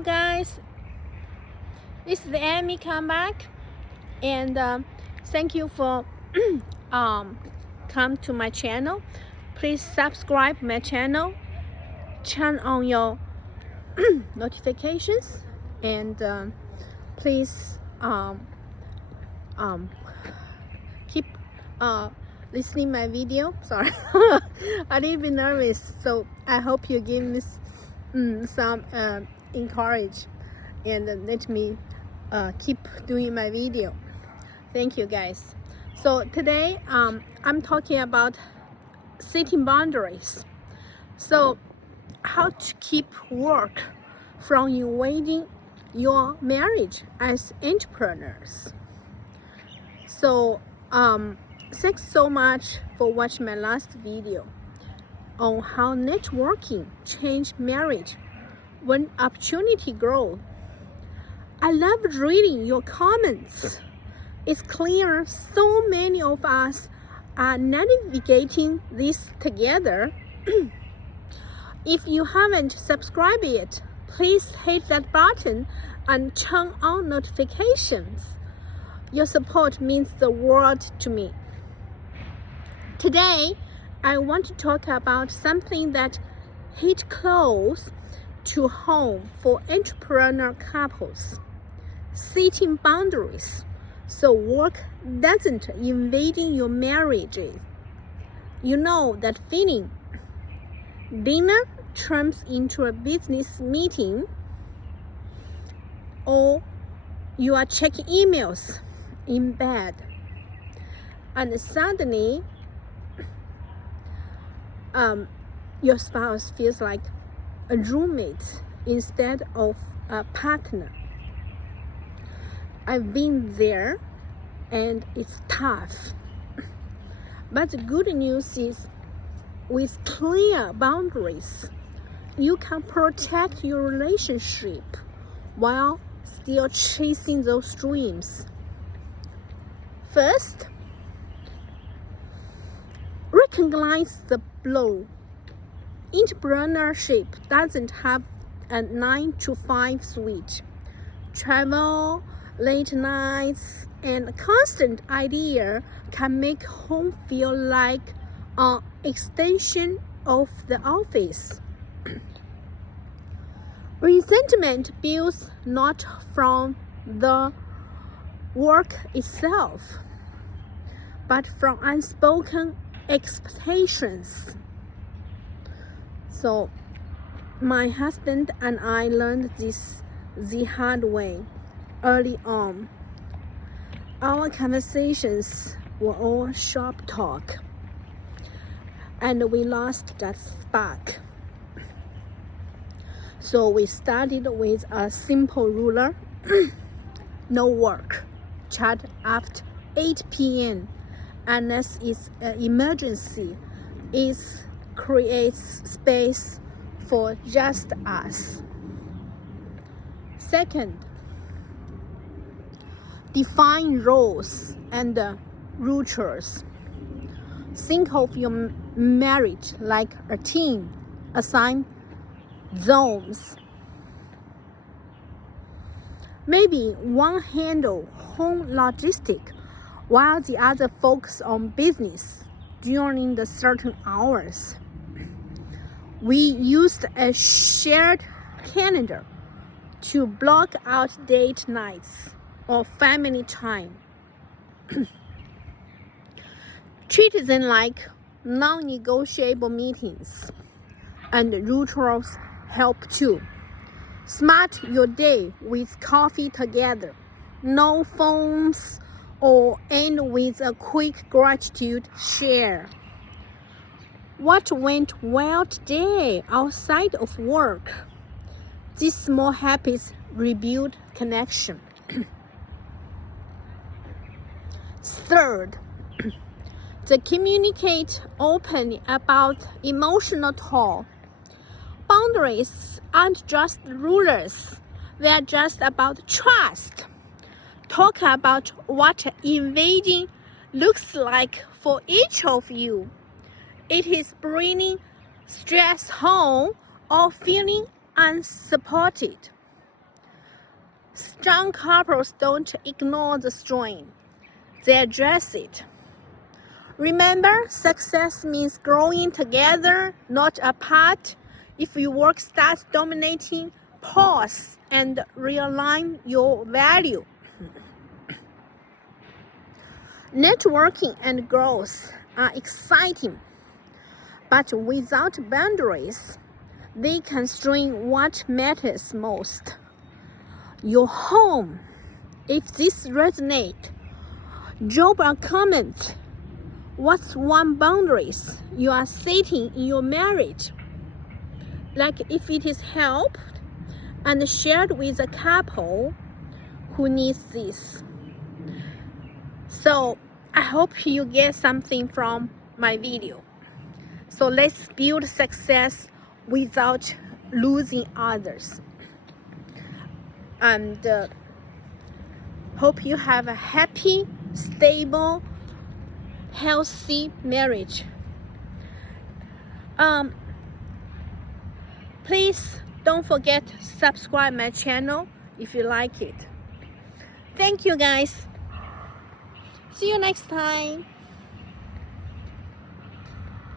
Hello guys, this is Amy come back, and thank you for come to my channel. Please subscribe my channel, turn on your notifications, and please keep listening my video. Sorry, a little bit nervous, so I hope you give me some encourage and let me keep doing my video. Thank you guys. So today I'm talking about setting boundaries. So how to keep work from invading your marriage as entrepreneurs. So thanks so much for watching my last video on how networking changed marriage when opportunity grows. I love reading your comments. It's clear so many of us are navigating this together. If you haven't subscribed yet, please hit that button and turn on notifications. Your support means the world to me. Today, I want to talk about something that hit close to home for entrepreneur couples: setting boundaries so work doesn't invading your marriages. You know that feeling? Dinner turns into a business meeting, or you are checking emails in bed, and suddenly your spouse feels like a roommate instead of a partner. I've been there, and it's tough. But the good news is, with clear boundaries, you can protect your relationship while still chasing those dreams. First, recognize the blow. Entrepreneurship doesn't have a 9-to-5 switch. Travel, late nights, and constant idea can make home feel like an extension of the office. Resentment builds not from the work itself, but from unspoken expectations. So my husband and I learned this the hard way early on. Our conversations were all shop talk, and we lost that spark. So we started with a simple rule: no work chat after 8 p.m. unless it's an emergency. It creates space for just us. Second, define roles and rituals. Think of your marriage like a team. Assign zones. Maybe one handle home logistics while the other focus on business during the certain hours. We used a shared calendar to block out date nights or family time. Treat them like non-negotiable meetings, and rituals help too. Start your day with coffee together, no phones, or end with a quick gratitude share. What went well today outside of work? These small habits rebuild connection. Third, to communicate openly about emotional toll. Boundaries aren't just rulers, they are just about trust. Talk about what invading looks like for each of you. It is bringing stress home or feeling unsupported. Strong couples don't ignore the strain. They address it. Remember, success means growing together, not apart. If your work starts dominating, pause and realign your value. Networking and growth are exciting, but without boundaries, they constrain what matters most. Your home. If this resonates, drop a comment. What's one boundaries you are setting in your marriage? Like if it is helped and shared with a couple who needs this. So I hope you get something from my video. So let's build success without losing others. And hope you have a happy, stable, healthy marriage. Please don't forget to subscribe my channel if you like it. Thank you guys. See you next time.